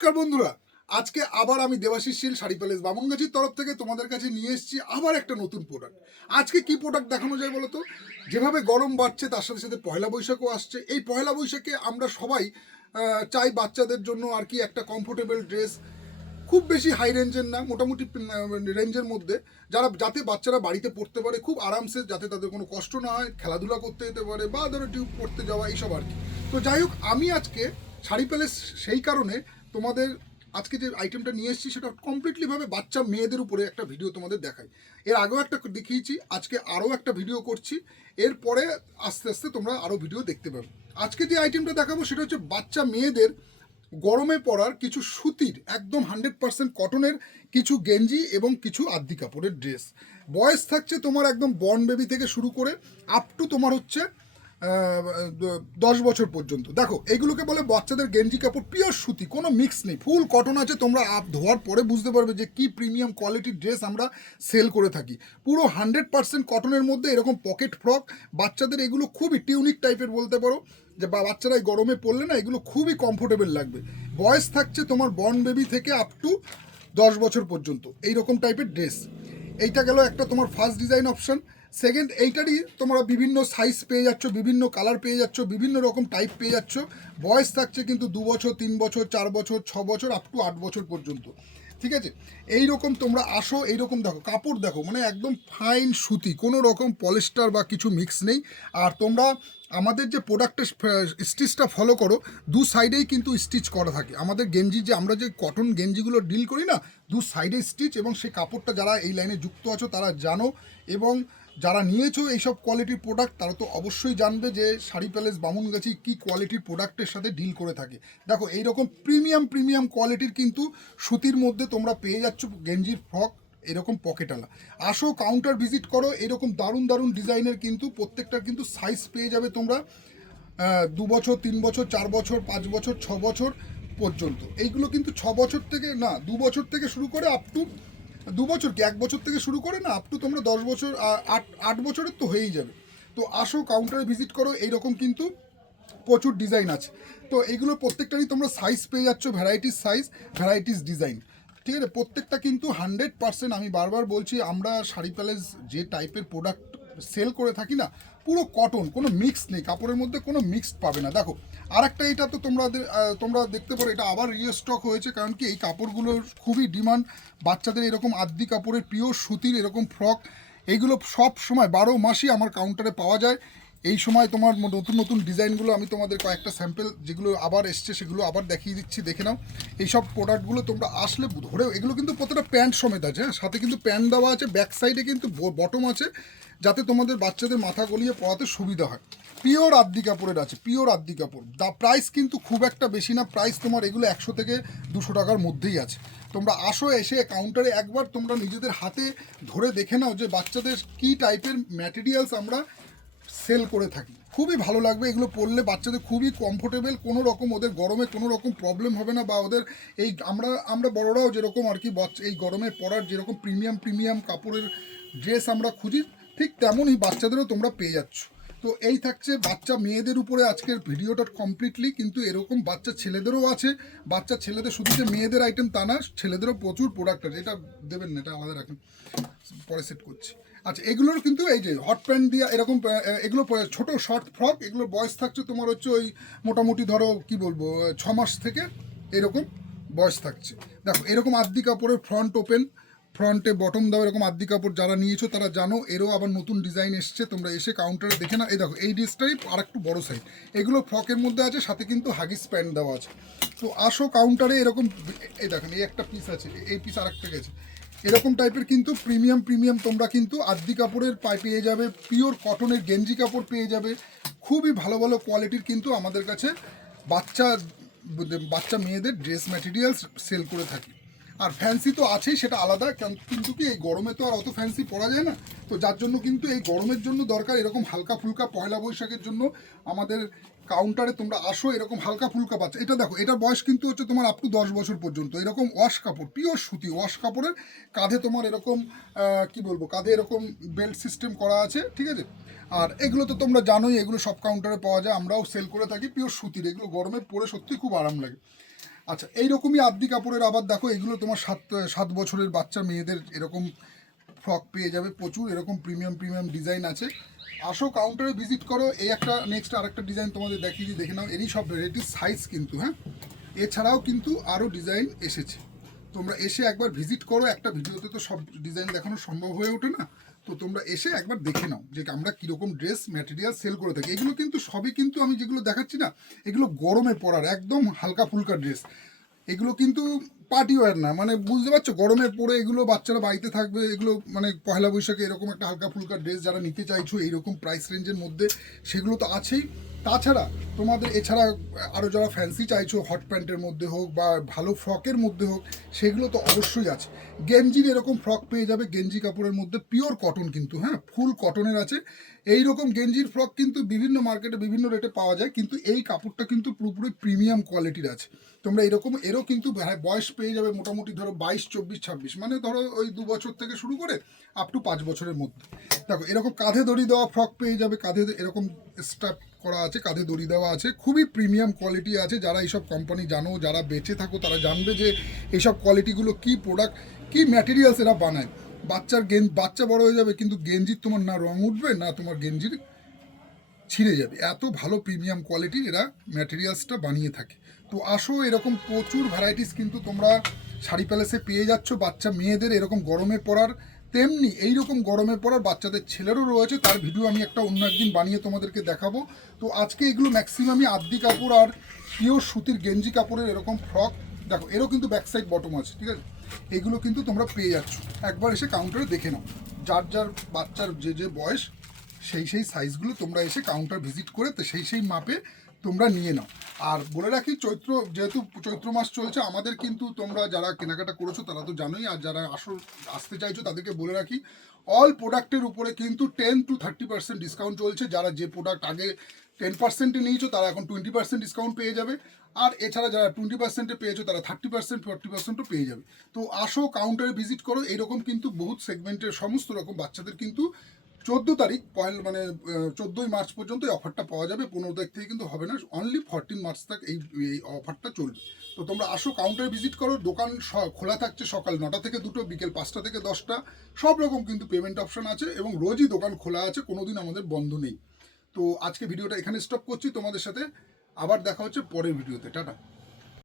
নমস্কার বন্ধুরা। আজকে আবার আমি দেবাশিস শীল, শাড়ি প্যালেস বামনগাছির তরফ থেকে তোমাদের কাছে নিয়ে এসেছি আবার একটা নতুন প্রোডাক্ট আজকে কি প্রোডাক্ট দেখানো যায় বলো তো? যেভাবে গরম বাড়ছে, তার সাথে সাথে পয়লা বৈশাখও আসছে। এই পয়লা বৈশাখে আমরা সবাই চাই বাচ্চাদের জন্য আর কি একটা কমফোর্টেবল ড্রেস খুব বেশি হাই রেঞ্জের না, মোটামুটি রেঞ্জের মধ্যে। যারা, যাতে বাচ্চারা বাড়িতে পড়তে পারে, খুব আরামসে যাতে তাদের কোনো কষ্ট না হয়, খেলাধুলা করতে যেতে পারে বা ধরো টিউব পড়তে যাওয়া, এইসব আর কি। তো যাই হোক, আমি আজকে শাড়ি প্যালেস সেই কারণে তোমাদের আজকে যে আইটেমটা নিয়ে এসেছি, সেটা কমপ্লিটলিভাবে বাচ্চা মেয়েদের উপরে একটা ভিডিও তোমাদের দেখাই। এর আগেও একটা দেখিয়েছি, আজকে আরও একটা ভিডিও করছি। এরপরে আস্তে আস্তে তোমরা আরও ভিডিও দেখতে পাবে। আজকে যে আইটেমটা দেখাবো, সেটা হচ্ছে বাচ্চা মেয়েদের গরমে পরার কিছু সুতির, একদম হান্ড্রেড পার্সেন্ট কটনের কিছু গেঞ্জি এবং কিছু আদ্দি কাপড়ের ড্রেস বয়স থাকছে তোমার একদম বর্ন বেবি থেকে শুরু করে আপ টু তোমার হচ্ছে দশ বছর পর্যন্ত। দেখো, এগুলোকে বলে বাচ্চাদের গেঞ্জি কাপড় পিওর সুতি, কোনো মিক্স নেই। ফুল কটন আছে, তোমরা আপ ধোয়ার পরে বুঝতে পারবে যে কি প্রিমিয়াম কোয়ালিটির ড্রেস আমরা সেল করে থাকি। পুরো হান্ড্রেড পার্সেন্ট কটনের মধ্যে এরকম পকেট ফ্রক বাচ্চাদের এগুলো খুবই টিউনিক টাইপের বলতে পারো, যে বা বাচ্চারা গরমে পড়লে না এগুলো খুবই কমফোর্টেবল লাগবে। বয়স থাকছে তোমার বর্ন বেবি থেকে আপ টু দশ বছর পর্যন্ত এই রকম টাইপের ড্রেস এইটা গেল একটা তোমার ফার্স্ট ডিজাইন অপশন সেকেন্ড এইটারই তোমরা বিভিন্ন সাইজ পেয়ে যাচ্ছ, বিভিন্ন কালার পেয়ে যাচ্ছ, বিভিন্ন রকম টাইপ পেয়ে যাচ্ছ। বয়স থাকছে কিন্তু দু বছর, তিন বছর, চার বছর, ছ বছর আপ টু আট বছর পর্যন্ত। ঠিক আছে? এই রকম তোমরা আসো এই রকম দেখো, কাপড় দেখো মানে একদম ফাইন সুতি, কোনো রকম পলিস্টার বা কিছু মিক্স নেই। আর তোমরা আমাদের যে প্রোডাক্টের স্টিচটা ফলো করো, দু সাইডেই কিন্তু স্টিচ করা থাকে। আমাদের গেঞ্জি যে, আমরা যে কটন গেঞ্জিগুলো ডিল করি না, দু সাইডে স্টিচ এবং সেই কাপড়টা যারা এই লাইনে যুক্ত আছো, তারা জানো। এবং যারা নিয়েছো এইসব কোয়ালিটির প্রোডাক্ট তারা তো অবশ্যই জানবে যে শাড়ি প্যালেস বামুনগাছি কী কোয়ালিটির প্রোডাক্টের সাথে ডিল করে থাকে। দেখো, এইরকম প্রিমিয়াম প্রিমিয়াম কোয়ালিটির কিন্তু সুতির মধ্যে তোমরা পেয়ে যাচ্ছ গেঞ্জির ফ্রক এরকম পকেটালা আসো কাউন্টার ভিজিট করো, এরকম দারুণ দারুণ ডিজাইনের কিন্তু প্রত্যেকটার কিন্তু সাইজ পেয়ে যাবে তোমরা দু বছর, তিন বছর, চার বছর, পাঁচ বছর, ছ বছর পর্যন্ত। এইগুলো কিন্তু ছ বছর থেকে, না, দু বছর থেকে শুরু করে আপ টু দু বছর কি? এক বছর থেকে শুরু করে না আপ টু তোমরা দশ বছর আট আট বছরের তো হয়েই যাবে। তো আসো কাউন্টারে ভিজিট করো, এইরকম কিন্তু প্রচুর ডিজাইন আছে। তো এইগুলো প্রত্যেকটারই তোমরা সাইজ পেয়ে যাচ্ছ ভ্যারাইটিস সাইজ ভ্যারাইটিস ডিজাইন ঠিক আছে? প্রত্যেকটা কিন্তু হান্ড্রেড পার্সেন্ট আমি বারবার বলছি, আমরা শাড়ি প্যালেস যে টাইপের প্রোডাক্ট সেল করে থাকি না পুরো কটন কোনো মিক্স নেই, কাপড়ের মধ্যে কোনো মিক্সড পাবে না। দেখো আর একটা এটা তো তোমরা তোমরা দেখতে পারো, এটা আবার রিস্টক হয়েছে, কারণ কি এই কাপড়গুলোর খুবই ডিমান্ড বাচ্চাদের এরকম আদ্দি কাপড়ের পিওর সুতির এরকম ফ্রক এইগুলো সব সময়, বারো মাসই আমার কাউন্টারে পাওয়া যায়। এই সময় তোমার নতুন নতুন ডিজাইনগুলো আমি তোমাদের কয়েকটা স্যাম্পেল যেগুলো আবার এসছে, সেগুলো আবার দেখিয়ে দিচ্ছি, দেখে নাও। এইসব প্রোডাক্টগুলো তোমরা আসলে ধরেও, এগুলো কিন্তু প্রত্যেকটা প্যান্ট সমেত আছে হ্যাঁ? সাথে কিন্তু প্যান্ট দেওয়া আছে ব্যাক সাইডে কিন্তু বটম আছে। যাতে তোমাদের বাচ্চাদের মাথা গলিয়ে পড়াতে সুবিধা হয়। পিওর আদ্দি কাপড়ের আছে, পিওর আদ্দি কাপড় দা প্রাইস কিন্তু খুব একটা বেশি না, প্রাইস তোমার এগুলো একশো থেকে দুশো টাকার মধ্যেই আছে। তোমরা আসো এসে কাউন্টারে একবার তোমরা নিজেদের হাতে ধরে দেখে নাও যে বাচ্চাদের কী টাইপের ম্যাটেরিয়ালস আমরা সেল করে থাকি। খুবই ভালো লাগবে এগুলো পরলে বাচ্চাদের খুবই কমফোর্টেবল কোনো রকম ওদের গরমে কোনো রকম প্রবলেম হবে না বা ওদের এই আমরা আমরা বড়রাও যেরকম আর কি এই গরমে পরার যেরকম প্রিমিয়াম প্রিমিয়াম কাপড়ের ড্রেস আমরা খুঁজি ঠিক তেমনই বাচ্চাদেরও তোমরা পেয়ে যাচ্ছ। তো এই থাকছে বাচ্চা মেয়েদের উপরে আজকের ভিডিওটা কমপ্লিটলি কিন্তু এরকম বাচ্চা ছেলেদেরও আছে। বাচ্চা ছেলেদের শুধু যে মেয়েদের আইটেম তা না, ছেলেদেরও প্রচুর প্রোডাক্ট আছে। এটা দেবেন না, এটা আলাদা রাখুন পরে সেট করছি। আচ্ছা এগুলোর কিন্তু এই যে হট প্যান্ট দিয়ে এরকম এগুলো ছোট শর্ট ফ্রক এগুলোর বয়স থাকছে তোমার হচ্ছে ওই মোটামুটি ধরো, কি বলব ছ মাস থেকে এরকম বয়স থাকছে। দেখো, এরকম আদ্দি কাপড়ের ফ্রন্ট ওপেন ফ্রন্টে বটম দাও, এরকম আদ্দি কাপড় যারা নিয়েছো তারা জানো, এরও আবার নতুন ডিজাইন এসছে, তোমরা এসে কাউন্টারে দেখে না এই দেখো, এই ড্রেসটাই আর একটু বড় সাইজ এগুলো ফ্রকের মধ্যে আছে, সাথে কিন্তু হাগিস প্যান্ট দেওয়া আছে। তো আসো কাউন্টারে এরকম, এই দেখেন, এই একটা পিস আছে, এই পিস আর একটা গেছে। এরকম টাইপের কিন্তু প্রিমিয়াম প্রিমিয়াম তোমরা কিন্তু আদ্দি কাপড়ের পাই পেয়ে যাবে পিওর কটনের গেঞ্জি কাপড় পেয়ে যাবে। খুবই ভালো ভালো কোয়ালিটির কিন্তু আমাদের কাছে বাচ্চা বাচ্চা মেয়েদের ড্রেস ম্যাটেরিয়ালস সেল করে থাকি। আর ফ্যান্সি তো আছেই, সেটা আলাদা, কেন- কিন্তু কি এই গরমে তো আর অত ফ্যান্সি পরা যায় না? তো যার জন্য কিন্তু এই গরমের জন্য দরকার এরকম হালকা ফুলকা পয়লা বৈশাখের জন্য আমাদের কাউন্টারে তোমরা আসো, এরকম হালকা ফুলকা পাচ্ছ এটা দেখো, এটার বয়স কিন্তু হচ্ছে তোমার আপ টু দশ বছর পর্যন্ত। এরকম ওয়াশ কাপড় পিওর সুতি ওয়াশ কাপড়ের কাঁধে তোমার এরকম কি বলব, কাঁধে এরকম বেল্ট সিস্টেম করা আছে, ঠিক আছে? আর এগুলো তো তোমরা জানোই, এগুলো সব কাউন্টারে পাওয়া যায়, আমরাও সেল করে থাকি পিওর সুতির। এগুলো গরমে পরে সত্যি খুব আরাম লাগে। আচ্ছা এইরকমই আবদি কাপড়ের আবার দেখো, এগুলো তোমার সাত সাত বছরের বাচ্চা, মেয়েদের এরকম ফ্রক পেয়ে যাবে প্রচুর, এরকম প্রিমিয়াম প্রিমিয়াম ডিজাইন আছে। আসো কাউন্টারে ভিজিট করো, এই একটা নেক্সট আরেকটা ডিজাইন তোমাদের দেখিয়ে দেখে নাও, এরই সব ভ্যারাইটির সাইজ কিন্তু হ্যাঁ? এছাড়াও কিন্তু আরও ডিজাইন এসেছে। তোমরা এসে একবার ভিজিট করো, একটা ভিডিওতে তো সব ডিজাইন দেখানো সম্ভব হয়ে ওঠে না। তো তোমরা এসে একবার দেখে নাও যে আমরা কীরকম ড্রেস ম্যাটেরিয়াল সেল করে থাকি। এগুলো কিন্তু সবই কিন্তু আমি যেগুলো দেখাচ্ছি না, এগুলো গরমে পরার একদম হালকা ফুলকা ড্রেস এগুলো কিন্তু পার্টি ওয়্যার না। মানে বুঝতে পারছ গরমে পরে এগুলো বাচ্চারা বাড়িতে থাকবে এগুলো মানে পয়লা বৈশাখে এরকম একটা হালকা ফুলকা ড্রেস যারা নিতে চাইছো এইরকম প্রাইস রেঞ্জের মধ্যে সেগুলো তো আছেই। তাছাড়া তোমাদের এছাড়া আরও যারা ফ্যান্সি চাইছো হট প্যান্টের মধ্যে হোক বা ভালো ফ্রকের মধ্যে হোক সেগুলো তো অবশ্যই আছে। গেঞ্জির এরকম ফ্রক পেয়ে যাবে গেঞ্জি কাপড়ের মধ্যে পিওর কটন কিন্তু হ্যাঁ ফুল কটনের আছে। এই রকম গেঞ্জির ফ্রক কিন্তু বিভিন্ন মার্কেটে বিভিন্ন রেটে পাওয়া যায় কিন্তু এই কাপড়টা কিন্তু পুরোপুরি প্রিমিয়াম কোয়ালিটির আছে। তোমরা এরকম এরও কিন্তু হ্যাঁ, বয়স পেয়ে যাবে মোটামুটি ধরো বাইশ, চব্বিশ, ছাব্বিশ। মানে ধরো ওই দু বছর থেকে শুরু করে আপ টু পাঁচ বছরের মধ্যে। দেখো, এরকম কাঁধে দড়ি দেওয়া ফ্রক পেয়ে যাবে, কাঁধে এরকম স্ট্যাপ করা আছে, কাঁধে দড়ি দেওয়া আছে। খুবই প্রিমিয়াম কোয়ালিটি আছে, যারা এইসব কোম্পানি জানো, যারা বেঁচে থাকো, তারা জানবে যে এইসব কোয়ালিটিগুলো কি প্রোডাক্ট কি ম্যাটেরিয়ালস এরা বানায়। বাচ্চার গেন বাচ্চা বড় হয়ে যাবে, কিন্তু গেঞ্জির তোমার না রং উঠবে, না তোমার গেঞ্জির ছিঁড়ে যাবে। এত ভালো প্রিমিয়াম কোয়ালিটির এরা ম্যাটেরিয়ালসটা বানিয়ে থাকে। তো আসো, এরকম প্রচুর ভ্যারাইটিস কিন্তু তোমরা শাড়ি প্যালেসে পেয়ে যাচ্ছ। বাচ্চা মেয়েদের এরকম গরমে পরার তেমনি এই রকম গরমে পরার বাচ্চাদের ছেলেরও রয়েছে। তার ভিডিও আমি একটা অন্য একদিন বানিয়ে তোমাদেরকে দেখাবো। তো আজকে এগুলো ম্যাক্সিমামই আদ্দি কাপড় আর পিওর সুতির গেঞ্জি কাপড়ের এরকম ফ্রক দেখো, এরও কিন্তু ব্যাক সাইড বটম আছে, ঠিক আছে? এগুলো কিন্তু তোমরা পেয়ে যাচ্ছ। একবার এসে কাউন্টারে দেখে নাও। যার যার বাচ্চার যে যে বয়স সেই সেই সাইজগুলো তোমরা এসে কাউন্টার ভিজিট করে তো সেই সেই মাপে তোমরা নিয়ে নাও। আর বলে রাখি, চৈত্র যেহেতু চৈত্র মাস চলছে, আমাদের কিন্তু তোমরা যারা কেনাকাটা করেছ তারা তো জানোই, আর যারা আসল, আসতে চাইছো তাদেরকে বলে রাখি অল প্রোডাক্টের উপরে কিন্তু ten to thirty percent discount চলছে। যারা যে প্রোডাক্ট আগে টেন পার্সেন্টে নিয়েছো, তারা এখন টোয়েন্টি পার্সেন্ট ডিসকাউন্ট পেয়ে যাবে। আর এছাড়া যারা টোয়েন্টি পার্সেন্টে পেয়েছ, তারা থার্টি পার্সেন্ট ফর্টি পার্সেন্টও পেয়ে যাবে। তো আসো কাউন্টারে ভিজিট করো এরকম কিন্তু বহুত সেগমেন্টের সমস্ত রকম বাচ্চাদের কিন্তু চোদ্দ তারিখ পয়েন্ট মানে চোদ্দোই মার্চ পর্যন্ত এই অফারটা পাওয়া যাবে, পনেরো তারিখ থেকে কিন্তু হবে না অনলি ফরটিন মার্চ তক এই এই অফারটা চলবে। তো তোমরা আসো কাউন্টারে ভিজিট করো, দোকান খোলা থাকছে সকাল নটা থেকে দুটো, বিকেল পাঁচটা থেকে দশটা, সব রকম কিন্তু পেমেন্ট অপশন আছে এবং রোজই দোকান খোলা আছে, কোনোদিন আমাদের বন্ধ নেই। তো আজকে ভিডিওটা এখানে স্টপ করছি, তোমাদের সাথে আবার দেখা হচ্ছে পরের ভিডিওতে টাটা।